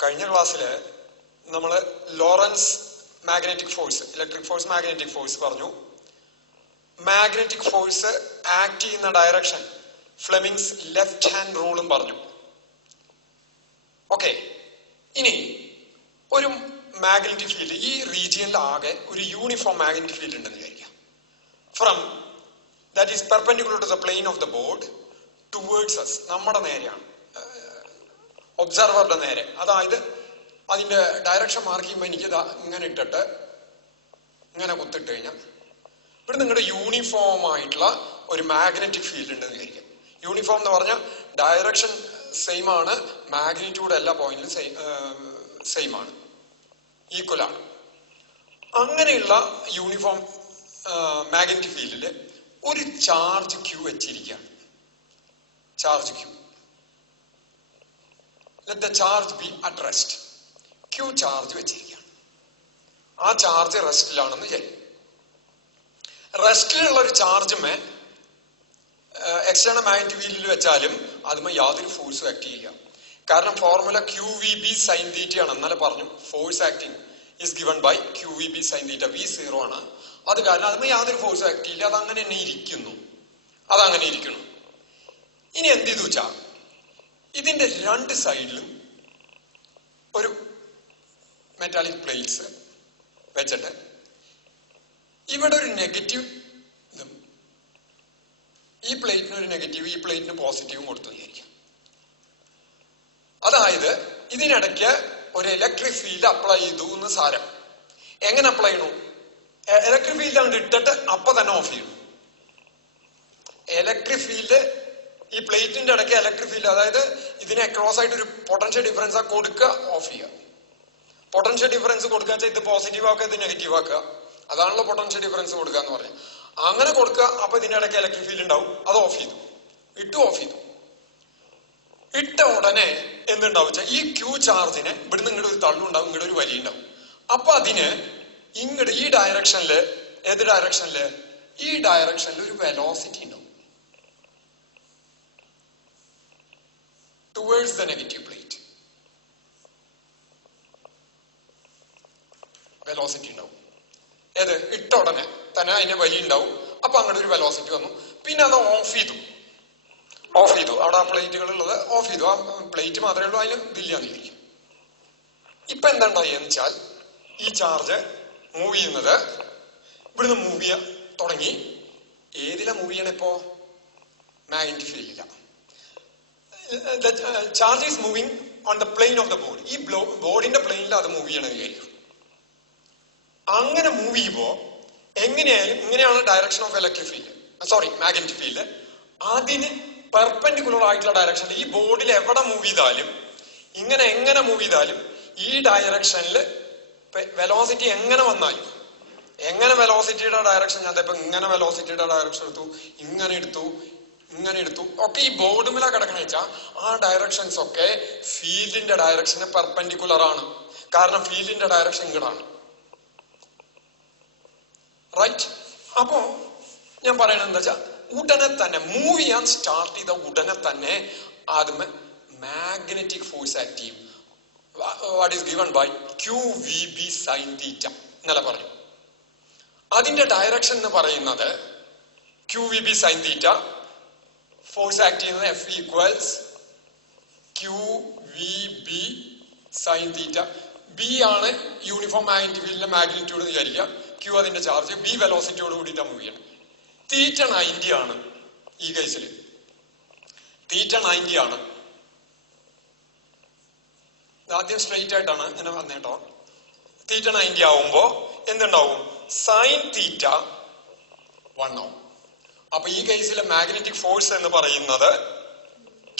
കഴിഞ്ഞ ക്ലാസ്സിൽ നമ്മൾ Lawrence magnetic force, electric force, magnetic force പറഞ്ഞു. മാഗ്നറ്റിക് ഫോഴ്സ് ആക്ട് ചെയ്യുന്ന ഡയറക്ഷൻ ഫ്ലെമിങ്സ് ലെഫ്റ്റ് ഹാൻഡ് റൂളും പറഞ്ഞു. ഓക്കെ, ഇനി ഒരു മാഗ്നറ്റിക് ഫീൽഡ്, ഈ റീജിയനിൽ ആകെ ഒരു യൂണിഫോം മാഗ്നറ്റിക് ഫീൽഡ് ഉണ്ടെന്ന് വിചാരിക്കാം. From that is perpendicular to the plane of the board towards us, നമ്മുടെ നേരെയാണ്, ഒബ്സർവറുടെ നേരെ. അതായത് അതിന്റെ ഡയറക്ഷൻ മാർക്ക് ചെയ്യുമ്പോൾ എനിക്ക് ഇങ്ങനെ ഇട്ടിട്ട് ഇങ്ങനെ കുത്തിട്ട് കഴിഞ്ഞാൽ ഇവിടെ നിങ്ങളുടെ യൂണിഫോം ആയിട്ടുള്ള ഒരു മാഗ്നറ്റിക് ഫീൽഡ് ഉണ്ടെന്ന് വിചാരിക്കാം. യൂണിഫോം എന്ന് പറഞ്ഞാൽ ഡയറക്ഷൻ സെയിം ആണ്, മാഗ്നിറ്റ്യൂഡ് എല്ലാ പോയിന്റിലും സെയിം ആണ്, ഈക്വൽ ആണ്. അങ്ങനെയുള്ള യൂണിഫോം മാഗ്നറ്റിക് ഫീൽഡിൽ ഒരു ചാർജ് ക്യൂ വെച്ചിരിക്കുകയാണ്. Charge Q, let the charge be at rest. Q charge വെച്ചിരിക്കുകയാണ്. ആ ചാർജ് റെസ്റ്റിലാണെന്ന് വിചാരിക്കും. റെസ്റ്റിലുള്ള ഒരു ചാർജുമേ എക്സ്റ്റേണൽ മാഗ്നറ്റിക് ഫീൽഡിൽ വെച്ചാലും അതുമേ യാതൊരു ഫോഴ്സും ആക്ട് ചെയ്യില്ല. കാരണം formula Q V B sine theta ആണ്. എന്നാലും പറഞ്ഞു force acting is given by Q V B sine theta. V 0 ആണ്. അത് കാരണം അതുമേ യാതൊരു ഫോഴ്സും ആക്ട് ചെയ്യില്ല. അതങ്ങനെ തന്നെ ഇരിക്കുന്നു, അതങ്ങനെ ഇരിക്കണം. ഇനി എന്ത് ചെയ്തു വെച്ചാ ഇതിന്റെ രണ്ട് സൈഡിലും ഒരു മെറ്റാലിക് പ്ലേറ്റ്സ് വെച്ചിട്ട് ഇവിടെ ഒരു നെഗറ്റീവ്, ഈ പ്ലേറ്റിന് ഒരു നെഗറ്റീവ്, ഈ പ്ലേറ്റിന് പോസിറ്റീവും കൊടുത്തു വിചാരിക്കാം. അതായത് ഇതിനിടയ്ക്ക് ഒരു ഇലക്ട്രിക് ഫീൽഡ് അപ്ലൈ ചെയ്തു എന്ന് സാരം. എങ്ങനെ അപ്ലൈ ചെയ്യണു? ഇലക്ട്രിക് ഫീൽഡ് അങ്ങോട്ട് ഇട്ടിട്ട് അപ്പൊ തന്നെ ഓഫ് ചെയ്യണം. ഇലക്ട്രിക് ഫീൽഡ് ഈ പ്ലേറ്റിന്റെ ഇടയ്ക്ക് ഇലക്ട്രിക് ഫീൽഡ്, അതായത് ഇതിനെ ക്രോസ് ആയിട്ട് ഒരു പൊട്ടൻഷ്യൽ ഡിഫറൻസ് ആ കൊടുക്കുക, ഓഫ് ചെയ്യുക. പൊട്ടൻഷ്യൽ ഡിഫറൻസ് കൊടുക്കുക വെച്ചാൽ ഇത് പോസിറ്റീവ് ആക്കുക, ഇത് നെഗറ്റീവ് ആക്കുക. അതാണല്ലോ പൊട്ടൻഷ്യൽ ഡിഫറൻസ് കൊടുക്കുക എന്ന് പറഞ്ഞാൽ. അങ്ങനെ കൊടുക്കുക. അപ്പൊ ഇതിന്റെ ഇടയ്ക്ക് ഇലക്ട്രിക് ഫീൽഡ് ഉണ്ടാവും, അത് ഓഫ് ചെയ്തു. ഓഫ് ചെയ്തു. ഇട്ട ഉടനെ എന്തുണ്ടാവും വെച്ചാൽ ഈ ക്യൂ ചാർജിന് ഇവിടുന്ന് ഇങ്ങോട്ട് ഒരു തള്ളുണ്ടാവും, ഇങ്ങോട്ട് ഒരു വലിയ ഉണ്ടാവും. അപ്പൊ അതിന് ഇങ്ങോട്ട് ഈ ഡയറക്ഷനില്, ഏത് ഡയറക്ഷനില്? ഈ ഡയറക്ഷനിൽ ഒരു വെലോസിറ്റി ഉണ്ടാവും towards the negative plate. Velocity ഉണ്ടാവും. ഏത്? ഇട്ട ഉടനെ തന്നെ അതിന് വലിയ ഉണ്ടാവും. അപ്പൊ അങ്ങോട്ട് ഒരു വെലോസിറ്റി വന്നു. പിന്നെ അത് ഓഫ് ചെയ്തു. അവിടെ ആ പ്ലേറ്റുകൾ ഉള്ളത് ഓഫ് ചെയ്തു. ആ പ്ലേറ്റ് മാത്രമേ ഉള്ളൂ, അതിന് ഇതില്ലാന്ന് വിചാരിക്കും. ഇപ്പൊ എന്താണ്ടായി എന്ന് വെച്ചാൽ ഈ ചാർജ് മൂവ് ചെയ്യുന്നത് ഇവിടുന്ന് മൂവ് ചെയ്യാൻ തുടങ്ങി. ഏതിലാ മൂവ് ചെയ്യണ ഇപ്പോ? Magnetic ഫീൽഡില്ല. The charge is moving on the plane of the board. ഈ ബോർഡിന്റെ പ്ലെയിനിൽ അത് മൂവ് ചെയ്യണമെന്ന് വിചാരിക്കും. അങ്ങനെ മൂവ് ചെയ്യുമ്പോ എങ്ങനെയായാലും ഇങ്ങനെയാണ് direction of electric field, sorry magnetic field. അതിന് പെർപെൻഡിക്കുലർ ആയിട്ടുള്ള ഡയറക്ഷനിൽ ഈ ബോർഡിൽ എവിടെ മൂവ് ചെയ്താലും, എങ്ങനെ മൂവ് ചെയ്താലും ഈ ഡയറക്ഷനിൽ വെലോസിറ്റി എങ്ങനെ വന്നാലും, വെലോസിറ്റിയുടെ ഡയറക്ഷൻ, ഞാൻ ഇപ്പൊ ഇങ്ങനെ വെലോസിറ്റിയുടെ ഡയറക്ഷൻ എടുത്തു, ഇങ്ങനെ എടുത്തു ഒക്കെ ഈ ബോർഡുമില കിടക്കണ വെച്ചാൽ ആ ഡയറക്ഷൻസ് ഒക്കെ ഫീൽഡിന്റെ ഡയറക്ഷന് പെർപെൻഡിക്കുലർ ആണ്. കാരണം ഫീൽഡിന്റെ ഡയറക്ഷൻ ഇങ്ങടാണ്. റൈറ്റ്? അപ്പോ ഞാൻ പറയണത് എന്താ വെച്ചാൽ ഉടനെ തന്നെ മൂവ് ചെയ്യാൻ സ്റ്റാർട്ട് ചെയ്ത ഉടനെ തന്നെ ആദ്യമേ മാഗ്നറ്റിക് ഫോഴ്സ് ആക്ട് ചെയ്യും. What is given by Q V B sine theta എന്നല്ല പറഞ്ഞു. അതിന്റെ ഡയറക്ഷൻ എന്ന് പറയുന്നത് Q V B sine theta. Force act ചെയ്യുന്നത് F equals Q V B sine theta. B ആണ് യൂണിഫോം മാഗ്നറ്റിക് ഫീൽഡിന്റെ മാഗ്നിറ്റ്യൂഡ് എന്ന് വിചാരിക്കുക. ക്യൂ അതിന്റെ ചാർജ്, ബി വെലോസിറ്റിയോട് കൂടിയിട്ട് മൂവ് ചെയ്യണം. തീറ്റ 90 ആണ് ഈ കേസിൽ. തീറ്റ 90 ആണ്. ആദ്യം സ്ട്രെയിറ്റ് ആയിട്ടാണ് ഇങ്ങനെ വന്നേട്ടോ. തീറ്റ 90 ആവുമ്പോ എന്തുണ്ടാവും? സൈൻ തീറ്റ 1 ആവും. അപ്പൊ ഈ കേസിലെ മാഗ്നറ്റിക് ഫോഴ്സ് എന്ന് പറയുന്നത്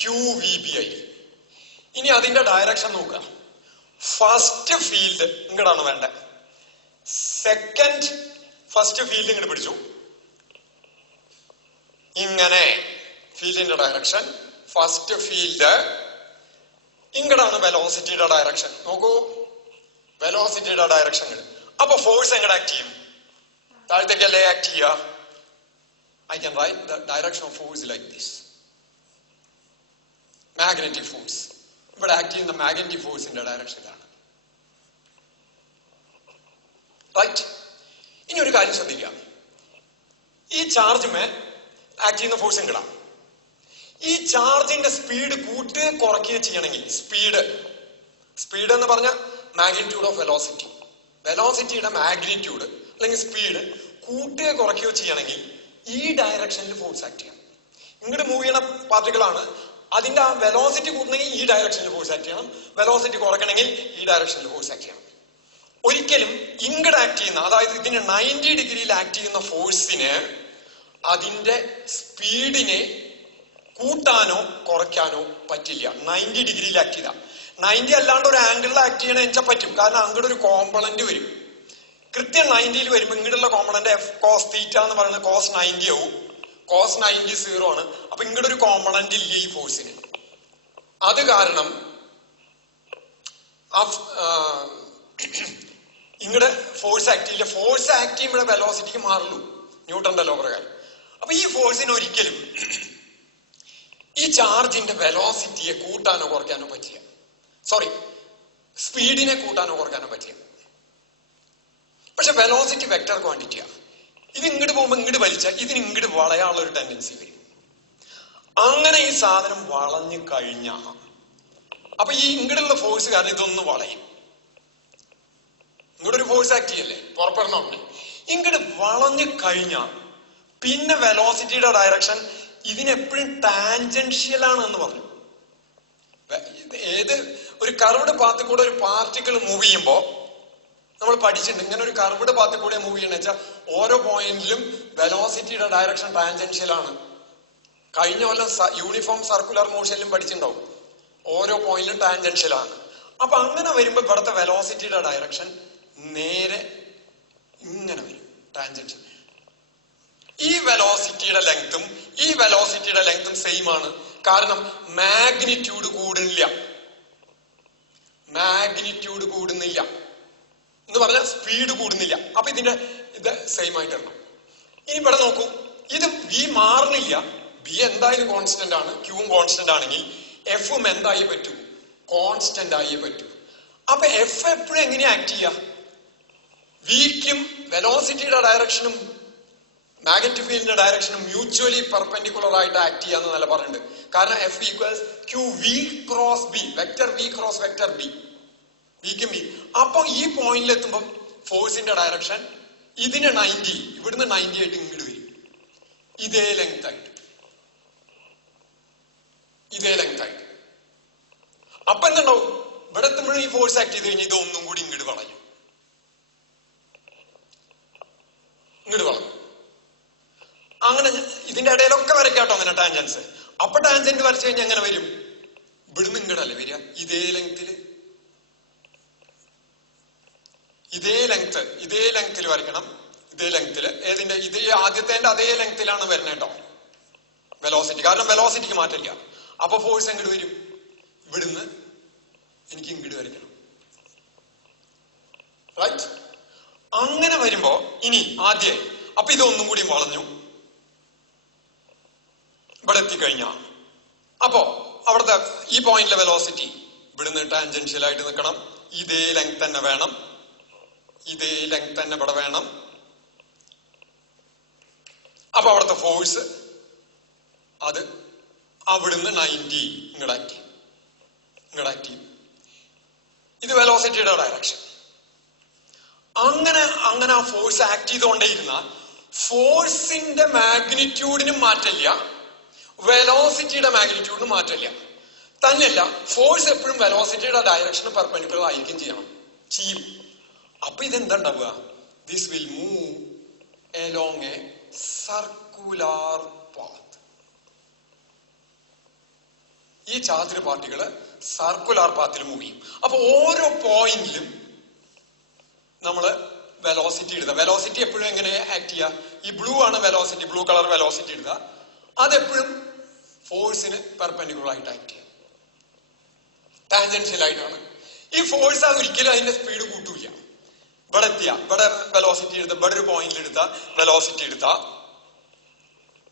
ക്യൂ വി ബി ആയി. ഇനി അതിന്റെ ഡയറക്ഷൻ നോക്കുക. ഫസ്റ്റ് ഫീൽഡ് ഇങ്ങോട്ടാണ് വേണ്ടത്. ഫസ്റ്റ് ഫീൽഡ് ഇങ്ങോട്ട് പിടിച്ചു. ഇങ്ങനെ ഫീൽഡിന്റെ ഡയറക്ഷൻ, ഫസ്റ്റ് ഫീൽഡ് ഇങ്ങോട്ടാണ് വെലോസിറ്റിയുടെ ഡയറക്ഷൻ. നോക്കൂ, വെലോസിറ്റിയുടെ ഡയറക്ഷൻ. അപ്പൊ ഫോഴ്സ് എങ്ങോട്ട് ആക്ട് ചെയ്യും? താഴത്തേക്കല്ലേ ആക്ട് ചെയ്യുക. I can write the direction of force like this. Magnetic force. ഇവിടെ ആക്ട് ചെയ്യുന്ന മാഗ്നറ്റിക് ഫോഴ്സിന്റെ ഡയറക്ഷനിലാണ്. റൈറ്റ്. ഇനി ഒരു കാര്യം ശ്രദ്ധിക്കാം. ഈ ചാർജ് ആക്ട് ചെയ്യുന്ന ഫോഴ്സ് എങ്ങടാ? ഈ ചാർജിന്റെ സ്പീഡ് കൂട്ടുക കുറയ്ക്കുക ചെയ്യണമെങ്കിൽ സ്പീഡ് എന്ന് പറഞ്ഞ മാഗ്നിറ്റ്യൂഡ് ഓഫ് വെലോസിറ്റി, വെലോസിറ്റിയുടെ മാഗ്നിറ്റ്യൂഡ് അല്ലെങ്കിൽ സ്പീഡ് കൂട്ടുക കുറയ്ക്കുകയോ ചെയ്യണമെങ്കിൽ ഈ ഡയറക്ഷനിൽ ഫോഴ്സ് ആക്ട് ചെയ്യണം. ഇങ്ങോട്ട് മൂവ് ചെയ്യണ പാർട്ടികളാണ്. അതിന്റെ ആ വെലോസിറ്റി കൂട്ടണമെങ്കിൽ ഈ ഡയറക്ഷനിൽ ഫോഴ്സ് ആക്ട് ചെയ്യണം, വെലോസിറ്റി കുറയ്ക്കണമെങ്കിൽ ഈ ഡയറക്ഷനിൽ ഫോഴ്സ് ആക്ട് ചെയ്യണം. ഒരിക്കലും ഇങ്ങോട്ട് ആക്ട് ചെയ്യുന്ന, അതായത് ഇതിന് 90 ഡിഗ്രിയിൽ ആക്ട് ചെയ്യുന്ന ഫോഴ്സിന് അതിന്റെ സ്പീഡിനെ കൂട്ടാനോ കുറയ്ക്കാനോ പറ്റില്ല. 90 ഡിഗ്രിയിൽ ആക്ട് ചെയ്താൽ 90 അല്ലാണ്ട് ഒരു ആംഗിളിൽ ആക്ട് ചെയ്യണ വെച്ചാൽ പറ്റും. കാരണം അങ്ങോട്ട് ഒരു കോമ്പണന്റ് വരും. കൃത്യം 90യിൽ വരുമ്പോൾ ഇങ്ങോട്ടുള്ള കോമ്പണന്റ് എഫ് കോസ് തീറ്റ എന്ന് പറയുന്നത് കോസ് 90 ആവും. കോസ് 90 0 ആണ്. അപ്പൊ ഇങ്ങോട്ട് ഒരു കോമ്പണന്റ് ഇല്ല ഈ ഫോഴ്സിന്. അത് കാരണം ഇങ്ങടെ ഫോഴ്സ് ആക്ട് ചെയ്യില്ല. ഫോഴ്സ് ആക്ട് ചെയ്യുമ്പോൾ വെലോസിറ്റിക്ക് മാറുള്ളൂ ന്യൂട്ടന്റെ ലോ പ്രകാരം. അപ്പൊ ഈ ഫോഴ്സിന് ഒരിക്കലും ഈ ചാർജിന്റെ വെലോസിറ്റിയെ കൂട്ടാനോ കുറയ്ക്കാനോ പറ്റില്ല. സ്പീഡിനെ കൂട്ടാനോ കുറയ്ക്കാനോ പറ്റില്ല. പക്ഷെ വെലോസിറ്റി വെക്ടർ ക്വാണ്ടിറ്റിയാണ്. ഇത് ഇങ്ങോട്ട് പോകുമ്പോൾ ഇങ്ങോട്ട് വലിച്ചാൽ ഇതിന് ഇങ്ങോട്ട് വളയാനുള്ള ഒരു ടെൻഡൻസി വരും. അങ്ങനെ ഈ സാധനം വളഞ്ഞു കഴിഞ്ഞാൽ അപ്പൊ ഈ ഇങ്ങോട്ടുള്ള ഫോഴ്സ് കാരണം ഇതൊന്ന് വളയും. ഇങ്ങോട്ടൊരു ഫോഴ്സ് ആക്ട് ചെയ്യല്ലേ പുറപ്പെടണം. ഇങ്ങോട്ട് വളഞ്ഞു കഴിഞ്ഞാൽ പിന്നെ വെലോസിറ്റിയുടെ ഡയറക്ഷൻ ഇതിനെപ്പോഴും ടാൻജൻഷ്യൽ ആണ് എന്ന് പറഞ്ഞു. ഏത് ഒരു കർവ്ഡ് പാത്തിൽ കൂടെ ഒരു പാർട്ടിക്കിൾ മൂവ് ചെയ്യുമ്പോ നമ്മൾ പഠിച്ചിട്ടുണ്ട്. ഇങ്ങനെ ഒരു കർവ്ഡ് പാത്തിൽ കൂടെ മൂവ് ചെയ്യണ വെച്ചാൽ ഓരോ പോയിന്റിലും വെലോസിറ്റിയുടെ ഡയറക്ഷൻ ടാൻജൻഷ്യൽ ആണ്. കഴിഞ്ഞ കൊല്ലം യൂണിഫോം സർക്കുലർ മോഷനിലും പഠിച്ചിട്ടുണ്ടാവും. ഓരോ പോയിന്റിലും ടാൻജൻഷ്യൽ ആണ്. അപ്പൊ അങ്ങനെ വരുമ്പോ ഇവിടുത്തെ വെലോസിറ്റിയുടെ ഡയറക്ഷൻ നേരെ ഇങ്ങനെ വരും, ടാൻജൻഷ്യൽ. ഈ വെലോസിറ്റിയുടെ ലെങ്തും സെയിം ആണ്. കാരണം മാഗ്നിറ്റ്യൂഡ് കൂടുന്നില്ല എന്ന് പറഞ്ഞാൽ സ്പീഡ് കൂടുന്നില്ല. അപ്പൊ ഇതിന്റെ ഇത് സെയിം ആയിട്ട് വരണം. ഇനി ഇവിടെ നോക്കൂ, ഇത് വി മാറുന്നില്ല. ബി എന്തായാലും കോൺസ്റ്റന്റ് ആണ്, ക്യൂവും കോൺസ്റ്റന്റ് ആണെങ്കിൽ എഫും എന്തായി പറ്റൂ? കോൺസ്റ്റന്റ് ആയേ പറ്റൂ. അപ്പൊ എഫ് എപ്പോഴും എങ്ങനെയാ ആക്ട് ചെയ്യുക? വിക്കും വെലോസിറ്റിയുടെ ഡയറക്ഷനും മാഗ്നറ്റിക് ഫീൽഡിന്റെ ഡയറക്ഷനും മ്യൂച്വലി പെർപെൻഡിക്കുലർ ആയിട്ട് ആക്ട് ചെയ്യാന്ന് നല്ല പറയുന്നുണ്ട്. കാരണം F equals Q V cross B, vector V cross vector B, വിക്കും ബി. അപ്പൊ ഈ പോയിന്റിൽ എത്തുമ്പോൾ ഫോഴ്സിന്റെ ഡയറക്ഷൻ ഇതിന് 90, ഇവിടുന്ന് 90 ആയിട്ട് ഇങ്ങോട്ട് വരും. ഇതേ ലെങ്ത് ആയിട്ട്. അപ്പൊ എന്തുണ്ടാവും? ഇവിടെ എത്തുമ്പോഴും ഈ ഫോഴ്സ് ആക്ട് ചെയ്ത് കഴിഞ്ഞാൽ ഇതൊന്നും കൂടി ഇങ്ങോട്ട് വളയും. അങ്ങനെ ഇതിന്റെ ഇടയിലൊക്കെ വരയ്ക്കാട്ടോ അങ്ങനെ ടാൻജൻസ്. അപ്പൊ ടാൻജന്റ് വരച്ചു കഴിഞ്ഞാൽ എങ്ങനെ വരും? ഇവിടുന്ന് ഇങ്ങോട്ടല്ലേ വരിക? ഇതേ ലെങ്തിൽ വരയ്ക്കണം. ഇതേ ലെങ്തില് ഏതിന്റെ? ഇതേ ആദ്യത്തെ അതേ ലെങ്തിലാണ് വരുന്നത് കേട്ടോ വെലോസിറ്റി. കാരണം വെലോസിറ്റിക്ക് മാറ്റില്ല. അപ്പൊ ഫോഴ്സ് എങ്ങോട്ട് വരും? ഇവിടുന്ന് എനിക്ക് ഇങ്ങോട്ട് വരയ്ക്കണം. റൈറ്റ്? അങ്ങനെ വരുമ്പോ ഇനി ആദ്യം അപ്പൊ ഇതൊന്നും കൂടി വളഞ്ഞു ഇവിടെ എത്തിക്കഴിഞ്ഞ അപ്പോ അവിടുത്തെ ഈ പോയിന്റിലെ വെലോസിറ്റി ഇവിടുന്ന് ടാൻജൻഷ്യൽ ആയിട്ട് നിൽക്കണം. ഇതേ ലെങ്ത് തന്നെ വേണം, ഇവിടെ വേണം. അപ്പൊ അവിടുത്തെ ഫോഴ്സ് അത് അവിടുന്ന് 90 ഇങ്ങോട്ട് ഇത് വെലോസിറ്റിയുടെ ഡയറക്ഷൻ. അങ്ങനെ ആ ഫോഴ്സ് ആക്ട് ചെയ്തുകൊണ്ടേയിരുന്ന ഫോഴ്സിന്റെ മാഗ്നിറ്റ്യൂഡിനും മാറ്റില്ല, വെലോസിറ്റിയുടെ മാഗ്നിറ്റ്യൂഡിനും മാറ്റില്ല. തന്നെയല്ല, ഫോഴ്സ് എപ്പോഴും വെലോസിറ്റിയുടെ ഡയറക്ഷന് പെർപെൻഡിക്കുലർ ആയിരിക്കും ചെയ്യും. അപ്പൊ ഇതെന്താ ഉണ്ടാവുക? This will move along A circular path. ഈ ചാർജ്ഡ് പാർട്ടികള് സർക്കുലാർ പാത്തിൽ മൂവ് ചെയ്യും. അപ്പൊ ഓരോ പോയിന്റിലും നമ്മള് വെലോസിറ്റി എഴുതുക. വെലോസിറ്റി എപ്പോഴും എങ്ങനെ ആക്ട് ചെയ്യുക? ഈ ബ്ലൂ ആണ് വെലോസിറ്റി, ബ്ലൂ കളർ വെലോസിറ്റി എഴുതുക. അതെപ്പോഴും ഫോഴ്സിന് പെർപെൻഡിക്കുലർ ആയിട്ട് ആക്ട് ചെയ്യുക, ടാൻജൻഷ്യൽ ആയിട്ടാണ്. ഈ ഫോഴ്സ് അത് ഒരിക്കലും അതിന്റെ സ്പീഡ് കൂട്ടൂല. ഇവിടെ വെലോസിറ്റി എടുത്ത, ഇവിടെ ഒരു പോയിന്റിൽ എടുത്ത വെലോസിറ്റി എടുത്ത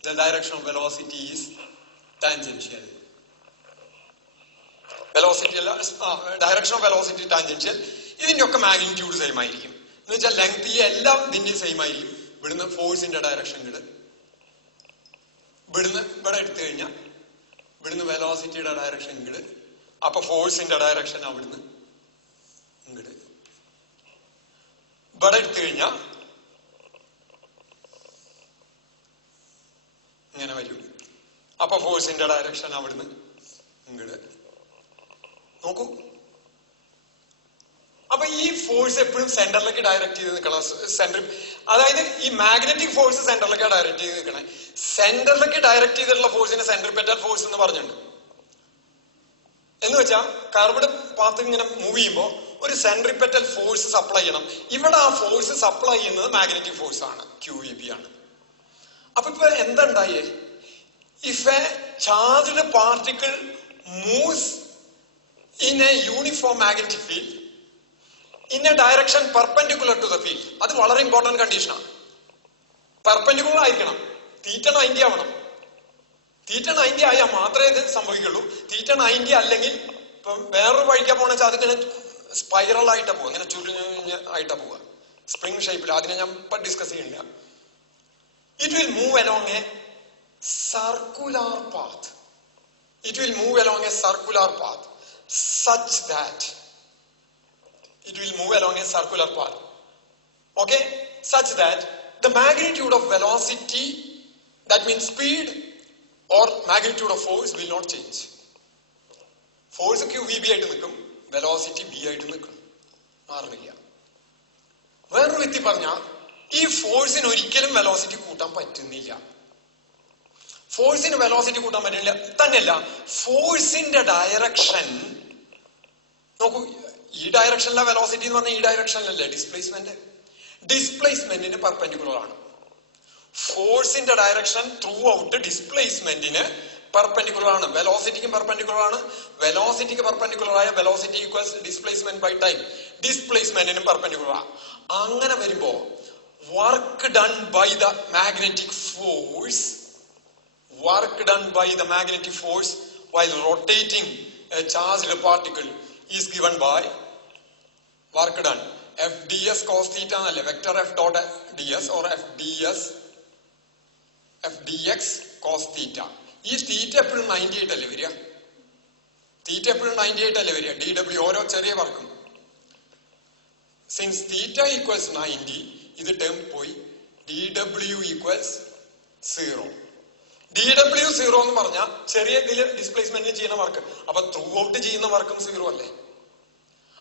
the direction of velocity is tangential. Velocity അല്ല, ഡയറക്ഷൻ ഓഫ് വെലോസിറ്റി ടാൻജൻഷ്യൽ. ഇതിന്റെ ഒക്കെ മാഗ്നിറ്റ്യൂഡ് സെയിം ആയിരിക്കും. എന്ന് വെച്ചാൽ ലെങ്ത് ഈ എല്ലാം ഇതിന്റെയും സെയിം ആയിരിക്കും. ഇവിടുന്ന് ഫോഴ്സിന്റെ ഡയറക്ഷൻ ഇവിടുന്ന് ഇവിടെ എടുത്തു കഴിഞ്ഞാൽ ഇവിടുന്ന് വെലോസിറ്റിയുടെ ഡയറക്ഷൻ ഇങ്ങട്, അപ്പൊ ഫോഴ്സിന്റെ ഡയറക്ഷൻ അവിടുന്ന് ഇങ്ങട്. ഇവിടെ എടുത്തു കഴിഞ്ഞാൽ ഇങ്ങനെ വരും. അപ്പൊ ഫോഴ്സിന്റെ ഡയറക്ഷൻ അവിടുന്ന് ഇങ്ങട്. നോക്കൂ, അപ്പൊ ഈ ഫോഴ്സ് എപ്പോഴും സെന്ററിലേക്ക് ഡയറക്ട് ചെയ്ത് നിൽക്കണം. സെന്റർ, അതായത് ഈ മാഗ്നറ്റിക് ഫോഴ്സ് സെന്ററിലേക്ക് ഡയറക്ട് ചെയ്ത് നിൽക്കണേ. സെന്ററിലേക്ക് ഡയറക്ട് ചെയ്തിട്ടുള്ള ഫോഴ്സിനെ സെൻട്രിപെറ്റൽ ഫോഴ്സ് എന്ന് പറഞ്ഞിട്ടുണ്ട്. എന്ന് വെച്ചാൽ കർവ്ഡ് പാത്ത് ഇങ്ങനെ മൂവ് ചെയ്യുമ്പോൾ ഒരു സെൻട്രിപെറ്റൽ ഫോഴ്സ് സപ്ലൈ ചെയ്യണം. ഇവിടെ ആ ഫോഴ്സ് സപ്ലൈ ചെയ്യുന്നത് മാഗ്നറ്റിക് ഫോഴ്സ് ആണ്, QEB ആണ്. അപ്പൊ ഇപ്പൊ എന്തുണ്ടായേ? If a charged particle moves in a uniform magnetic field in a direction perpendicular to the field, അത് വളരെ ഇമ്പോർട്ടന്റ് കണ്ടീഷനാണ്. പെർപെൻഡിക്കുലർ ആയിരിക്കണം, θ90 ആവണം. θ90 ആയാൽ മാത്രമേ ഇത് സംഭവിക്കുള്ളൂ. θ90 അല്ലെങ്കിൽ ഇപ്പം വേറൊരു വഴിക്കാ പോണെന്ന് വെച്ചാൽ അതിങ്ങനെ സ്പൈറൽ ആയിട്ടാ പോവുക, ഇങ്ങനെ ചുരുങ്ങ ആയിട്ടാ പോവുക, സ്പ്രിംഗ് ഷേപ്പിൽ. അതിനെ ഞാൻ ഇപ്പൊ ഡിസ്കസ് ചെയ്യുന്നില്ല. It will move along A circular path. It will move along A circular path such that it will move along a circular path, okay, such that the magnitude of velocity, that means speed or magnitude of force, will not change. Force QVB ആയിട്ട് നിൽക്കും, velocity B ആയിട്ട് നിൽക്കും, മാറുന്നില്ല. വേറൊരു വ്യക്തി പറഞ്ഞാൽ ഈ ഫോഴ്സിന് ഒരിക്കലും വെലോസിറ്റി കൂട്ടാൻ പറ്റുന്നില്ല. ഫോഴ്സിന് വെലോസിറ്റി കൂട്ടാൻ പറ്റില്ല. തന്നെയല്ല, ഫോഴ്സിന്റെ ഡയറക്ഷൻ നോക്കൂ, ഈ ഡയറക്ഷനിലെ വെലോസിറ്റി എന്ന് പറഞ്ഞാൽ ഈ ഡയറക്ഷനിലല്ലേ ഡിസ്പ്ലേസ്മെന്റ്. ഡിസ്പ്ലേസ്മെന്റിന് പെർപെൻഡിക്കുലർ ആണ്. ഫോഴ്സിന്റെ ഡയറക്ഷൻ ത്രൂ ഔട്ട് ഡിസ്പ്ലേസ്മെന്റിന് പെർപെൻഡിക്കുലർ ആണ്. വെലോസിറ്റിക്കും പെർപെൻഡിക്കുലർ ആണ്. വെലോസിറ്റിക്ക് പെർപെൻഡിക്കുലർ ആയ velocity equals displacement by time. ഡിസ്പ്ലേസ്മെന്റിനും പെർപെൻഡിക്കുലർ ആണ്. അങ്ങനെ വരുമ്പോ work done by the magnetic force, work done by the magnetic force while rotating a charged particle is given by work done F ds cos theta എന്നല്ലേ, vector F dot ds or F dx cos theta. ഈ തീറ്റ എപ്പോഴും 98 അല്ലേ വരിക? തീറ്റ എപ്പോഴും 98 അല്ലേ വരിക? dw ഓരോ ചെറിയ വർക്കും. സിൻസ് തീറ്റ ഈക്വൽസ് 90, ഇത് ടേം പോയി, dw ഈക്വൽസ് 0. dw 0 എന്ന് പറഞ്ഞാൽ ചെറിയ ഇതിൽ ഡിസ്പ്ലേസ്മെന്റ് ചെയ്യുന്ന വർക്ക്, അപ്പൊ ത്രൂ ഔട്ട് ചെയ്യുന്ന വർക്കും 0 അല്ലേ?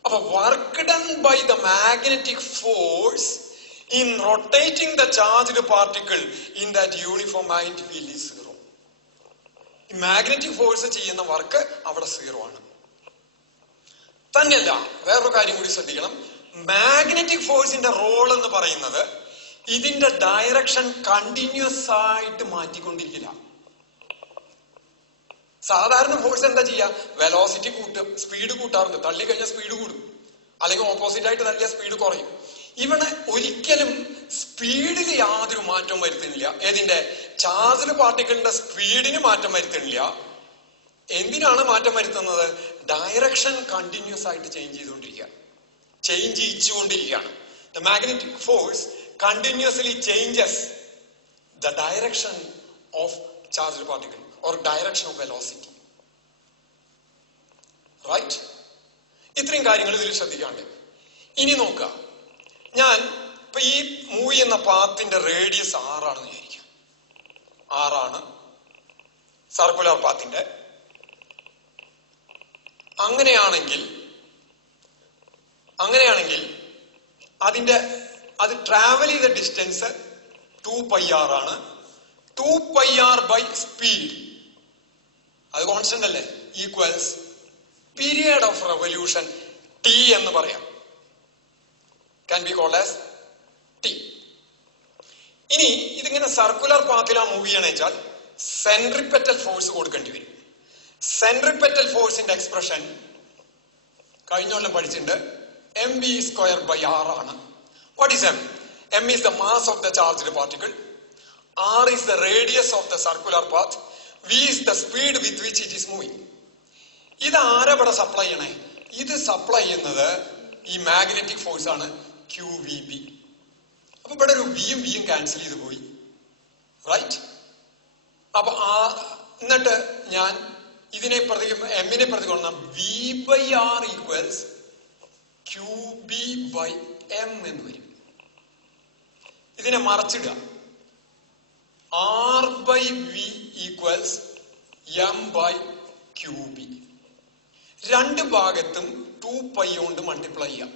അപ്പൊ work done by the magnetic force in rotating the charged particle in that uniform magnetic field is 0. ഈ മാഗ്നറ്റിക് ഫോഴ്സ് ചെയ്യുന്ന വർക്ക് അവിടെ 0 ആണ്. തന്നെയല്ല, വേറൊരു കാര്യം കൂടി ശ്രദ്ധിക്കണം. മാഗ്നറ്റിക് ഫോഴ്സിന്റെ റോൾ എന്ന് പറയുന്നത് ഇതിന്റെ ഡയറക്ഷൻ കണ്ടിന്യൂസ് ആയിട്ട് മാറ്റിക്കൊണ്ടിരിക്കില്ല. സാധാരണ ഫോഴ്സ് എന്താ ചെയ്യാ? വെലോസിറ്റി കൂട്ടും, സ്പീഡ് കൂട്ടാറുണ്ട്. തള്ളി കഴിഞ്ഞാൽ സ്പീഡ് കൂടും, അല്ലെങ്കിൽ ഓപ്പോസിറ്റ് ആയിട്ട് തള്ളിയ സ്പീഡ് കുറയും. ഇവിടെ ഒരിക്കലും സ്പീഡിൽ യാതൊരു മാറ്റവും വരുത്തുന്നില്ല. ഏതിന്റെ? ചാർജ്ഡ് പാർട്ടിക്കിളിന്റെ സ്പീഡിന് മാറ്റം വരുത്തുന്നില്ല. എന്തിനാണ് മാറ്റം വരുത്തുന്നത്? ഡയറക്ഷൻ കണ്ടിന്യൂസ് ആയിട്ട് ചേഞ്ച് ചെയ്തുകൊണ്ടിരിക്കുക, ചേഞ്ച് ചെയ്യിച്ചുകൊണ്ടിരിക്കുകയാണ്. The magnetic force continuously changes the direction of charged particle or direction of velocity, right? ഇത്രയും കാര്യങ്ങൾ ഇതിൽ ശ്രദ്ധിക്കാണ്ട്. ഇനി നോക്കുക, ഞാൻ ഇപ്പൊ ഈ മൂവ് ചെയ്യുന്ന പാത്തിന്റെ റേഡിയസ് 6 ആണെന്ന് വിചാരിക്കാം. 6 ആണ് സർക്കുലർ പാത്തിന്റെ. അങ്ങനെയാണെങ്കിൽ അത് ട്രാവൽ ചെയ്ത ഡിസ്റ്റൻസ് 2πr ആണ്. 2πr ബൈ സ്പീഡ്, അത് കോൺസ്റ്റന്റ് അല്ലേ, equals period of revolution T എന്ന് പറയാം. Can be called as T. ഇനി ഇതിങ്ങനെ സർക്കുലർ പാത്തിലാ മൂവ് ചെയ്യണമെന്ന് വെച്ചാൽ സെൻട്രിപെറ്റൽ ഫോഴ്സ് കൊടുക്കേണ്ടി വരും. സെൻട്രിപെറ്റൽ ഫോഴ്സിന്റെ എക്സ്പ്രഷൻ കഴിഞ്ഞ കൊല്ലം പഠിച്ചിട്ടുണ്ട്. mv²/r ആണ്. What is m? M is the mass of the charged particle. R is the radius of the circular path. V is the speed with which it is moving. ഇത് ആരാ ഇവിടെ supply ചെയ്യണേ? ഇത് supply ചെയ്യുന്നത് ഈ magnetic force ആണ്, QVB. അപ്പൊ ഇവിടെ ഒരു വിയും വിയും ക്യാൻസൽ ചെയ്ത് പോയി, റൈറ്റ്? അപ്പൊ എന്നിട്ട് ഞാൻ ഇതിനെ പ്രതി എമ്മിനെ പ്രതി കൊണ്ടാൽ V/R ഈക്വൽസ് QB/M എന്ന് വരും. ഇതിനെ മറച്ചിടുക, R/V ഈക്വൽസ് M/QB. രണ്ട് ഭാഗത്തും 2π കൊണ്ട് മൾട്ടിപ്ലൈ ചെയ്യാം.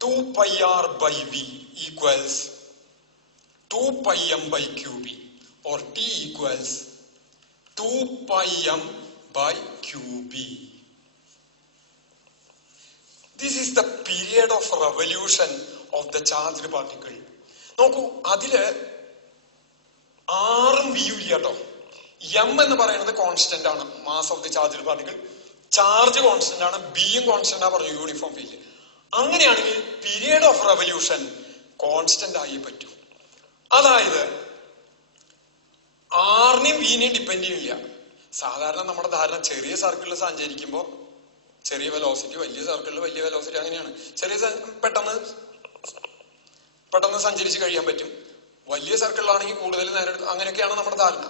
2πR/V equals 2πM/QB or T equals 2πM/QB. This is the period of revolution of the charged particle. നോക്കൂ, അതില് ആറും വിയും ഇല്ല കേട്ടോ. എം എന്ന് പറയുന്നത് കോൺസ്റ്റന്റ് ആണ്, mass of the charged particle. Charge constant ആണ്, ബിയും കോൺസ്റ്റന്റ് ആ പറഞ്ഞു, യൂണിഫോം ഫീൽഡ്. അങ്ങനെയാണെങ്കിൽ പീരിയഡ് ഓഫ് റെവല്യൂഷൻ കോൺസ്റ്റന്റ് ആയി പറ്റൂ. അതായത് ആറിനെയും വിനെയും ഡിപ്പെൻഡ് ചെയ്യില്ല. സാധാരണ നമ്മുടെ ധാരണ ചെറിയ സർക്കിളിൽ സഞ്ചരിക്കുമ്പോൾ ചെറിയ വെലോസിറ്റി, വലിയ സർക്കിളിൽ വലിയ വെലോസിറ്റി, അങ്ങനെയാണ്. ചെറിയ പെട്ടെന്ന് സഞ്ചരിച്ച് കഴിയാൻ പറ്റും, വലിയ സർക്കിളിലാണെങ്കിൽ കൂടുതൽ നേരം എടുക്കും, അങ്ങനെയൊക്കെയാണ് നമ്മുടെ ധാരണ.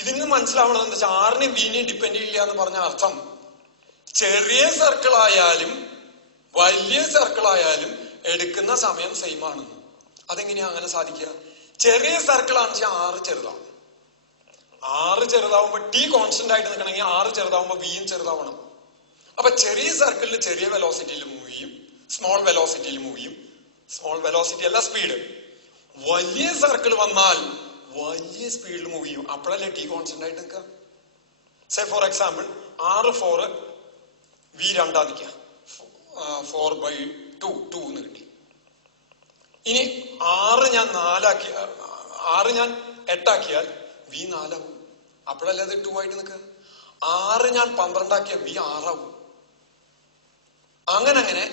ഇതിൽ നിന്ന് മനസ്സിലാവണത് എന്താ വെച്ചാൽ ആറിനെയും വിനെയും ഡിപ്പെൻഡ് ചെയ്യില്ല എന്ന് പറഞ്ഞ അർത്ഥം ചെറിയ സർക്കിളായാലും വലിയ സർക്കിളായാലും എടുക്കുന്ന സമയം സെയിം ആണെന്ന്. അതെങ്ങനെയാ അങ്ങനെ സാധിക്കുക? ചെറിയ സർക്കിളാണെന്ന് വെച്ചാൽ ആറ് ചെറുതാവും. ആറ് ചെറുതാവുമ്പോ ടി കോൺസ്റ്റന്റ് ആയിട്ട് നിൽക്കണമെങ്കിൽ ആറ് ചെറുതാവുമ്പോ വിയും ചെറുതാവണം. അപ്പൊ ചെറിയ സർക്കിളിൽ ചെറിയ വെലോസിറ്റിയിൽ മൂവ് ചെയ്യും, സ്മോൾ വെലോസിറ്റിയിൽ മൂവ് ചെയ്യും. സ്മോൾ വെലോസിറ്റി അല്ല, സ്പീഡ്. വലിയ സർക്കിൾ വന്നാൽ വലിയ സ്പീഡിൽ മൂവ് ചെയ്യും. അപ്പോഴല്ലേ ടി കോൺസ്റ്റന്റ് ആയിട്ട് നിൽക്കുക. Say for example R4 V2 നിൽക്കുക, 4/2 എന്ന് കിട്ടി. ഇനി 6 ഞാൻ 8 V4 ആവും. അപ്പോഴല്ലേ അത് 2 ആയിട്ട് നിൽക്കുക. 6 ഞാൻ 12 V6 ആവും. അങ്ങനെ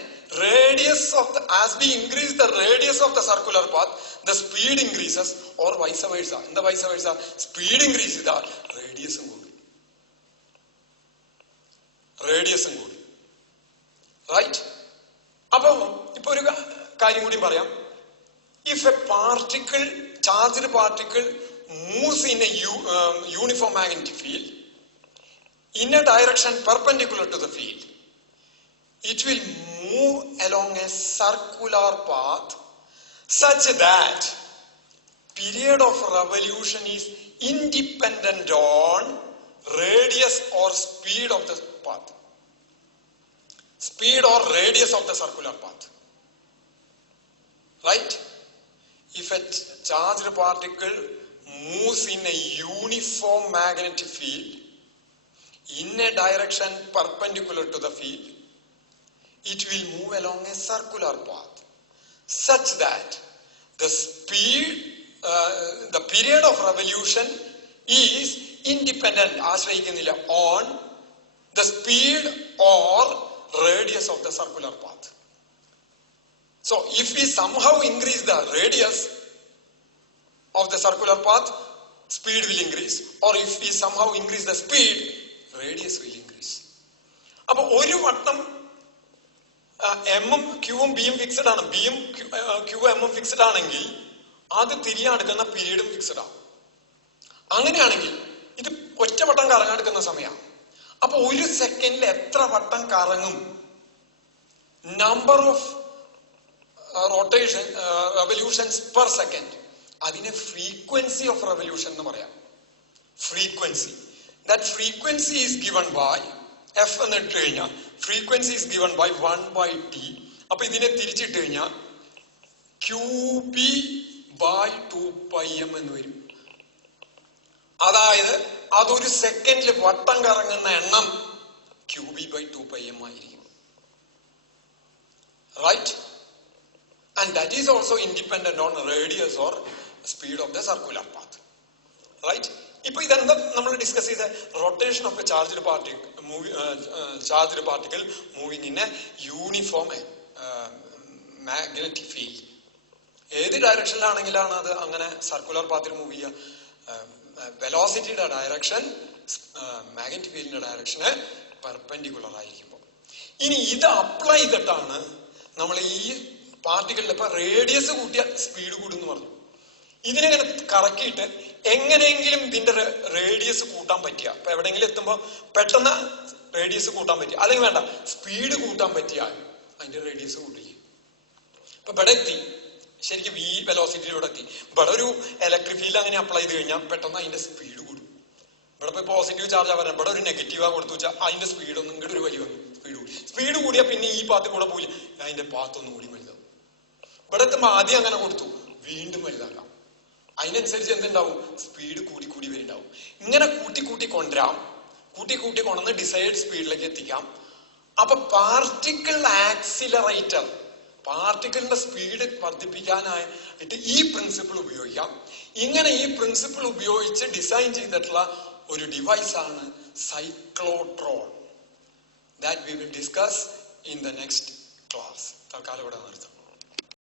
radius of the, as we increase the radius of the circular path, the speed increases, or vice versa. In the vice versa, speed increases, the radius കൂടി. റൈറ്റ്? അപ്പൊ ഇപ്പൊ ഒരു കാര്യം കൂടി പറയാം. If a particle, charged particle moves in a uniform magnetic field in a direction perpendicular to the field, it will move along a circular path such that period of revolution is independent on radius or speed of the path. Speed or radius of the circular path. Right? If a charged particle moves in a uniform magnetic field in a direction perpendicular to the field, it will move along a circular path such that the speed, the period of revolution is independent, ആശ്രയിക്കുന്നില്ല, on the speed or radius of the circular path. So if we somehow increase the radius of the circular path, speed will increase, or if we somehow increase the speed, radius will increase. അപ്പൊ ഒരു വട്ടം എമ്മും ക്യൂവും ബിയും fixed ആണ്, ബിയും Q എമ്മും fixed ആണെങ്കിൽ അത് തിരിയാടുക്കുന്ന പീരീഡും ഫിക്സഡ് ആണ്. അങ്ങനെയാണെങ്കിൽ ഇത് ഒറ്റ വട്ടം കറങ്ങാടുക്കുന്ന സമയമാണ്. അപ്പൊ ഒരു സെക്കൻഡിൽ എത്ര വട്ടം കറങ്ങും? Number of rotation revolutions per second. അതിനെ ഫ്രീക്വൻസി ഓഫ് റെവല്യൂഷൻ എന്ന് പറയാം. Frequency, that frequency is given by F എന്ന് ഇട്ട് കഴിഞ്ഞാൽ frequency is given by 1/t. അപ്പൊ ഇതിനെ തിരിച്ചിട്ട് കഴിഞ്ഞാൽ QB/2πm എന്ന് വരും. അതായത് അതൊരു സെക്കൻഡിൽ വട്ടം കറങ്ങുന്ന എണ്ണം QB/2πm ആയിരിക്കും. Right? And that is also independent on radius or speed of the circular path. Right? ഇപ്പൊ ഇതെന്താ നമ്മൾ ഡിസ്കസ് ചെയ്ത? Rotation of A charged particle moving in a uniform magnetic field. ഏത് ഡയറക്ഷനിലാണെങ്കിലാണ് അത് അങ്ങനെ സർക്കുലർ പാത്തിൽ മൂവ് ചെയ്യുക? വെലോസിറ്റിയുടെ ഡയറക്ഷൻ മാഗ്നറ്റിക് ഫീൽഡിന്റെ direction perpendicular ആയിരിക്കുമ്പോൾ. ഇനി ഇത് അപ്ലൈ ചെയ്തിട്ടാണ് നമ്മൾ ഈ പാർട്ടിക്കിളിന്റെ ഇപ്പൊ റേഡിയസ് കൂട്ടിയ സ്പീഡ് കൂടുന്നു പറഞ്ഞു. ഇതിനെങ്ങനെ കറക്കിയിട്ട് എങ്ങനെയെങ്കിലും ഇതിന്റെ റേഡിയസ് കൂട്ടാൻ പറ്റിയ, ഇപ്പൊ എവിടെയെങ്കിലും എത്തുമ്പോ പെട്ടെന്ന് റേഡിയസ് കൂട്ടാൻ പറ്റിയ, അല്ലെങ്കിൽ വേണ്ട സ്പീഡ് കൂട്ടാൻ പറ്റിയാൽ അതിന്റെ റേഡിയസ് കൂട്ടില്ല. ഇപ്പൊ ഇവിടെ എത്തി, ശരിക്കും വി വെലോസിറ്റിയിലൂടെ എത്തി. ഇവിടെ ഒരു ഇലക്ട്രിക് ഫീൽഡ് അങ്ങനെ അപ്ലൈ ചെയ്ത് കഴിഞ്ഞാൽ പെട്ടെന്ന് അതിന്റെ സ്പീഡ് കൂടും. ഇവിടെ ഇപ്പൊ പോസിറ്റീവ് ചാർജ് ആവാൻ ഇവിടെ ഒരു നെഗറ്റീവാ കൊടുത്തു വെച്ചാൽ അതിന്റെ സ്പീഡ് ഒന്നും ഇങ്ങോട്ട് ഒരു വലിയ വന്നു സ്പീഡ് കൂടി. സ്പീഡ് കൂടിയാൽ പിന്നെ ഈ പാത്ത് കൂടെ പോയി അതിന്റെ പാത്ത് ഒന്നും കൂടി വലുതാവും. ഇവിടെ എത്തുമ്പോ ആദ്യം അങ്ങനെ കൊടുത്തു, വീണ്ടും വലുതാക്കാം. അതിനനുസരിച്ച് എന്തുണ്ടാവും, സ്പീഡ് കൂടി കൂടി വരുന്നുണ്ടാവും. ഇങ്ങനെ കൂട്ടി കൂട്ടി കൊണ്ടുവരാം, കൂട്ടി കൂട്ടി കൊണ്ടുവന്ന് ഡിസൈഡ് സ്പീഡിലേക്ക് എത്തിക്കാം. അപ്പൊ പാർട്ടിക്കിൾ ആക്സിലറേറ്റർ, പാർട്ടിക്കിളിന്റെ സ്പീഡ് വർദ്ധിപ്പിക്കാനായിട്ട് ഈ പ്രിൻസിപ്പിൾ ഉപയോഗിക്കാം. ഇങ്ങനെ ഈ പ്രിൻസിപ്പിൾ ഉപയോഗിച്ച് ഡിസൈൻ ചെയ്തിട്ടുള്ള ഒരു ഡിവൈസ് ആണ് cyclotron. That we will discuss in the next class. തൽക്കാലം ഇവിടെ നിർത്താം.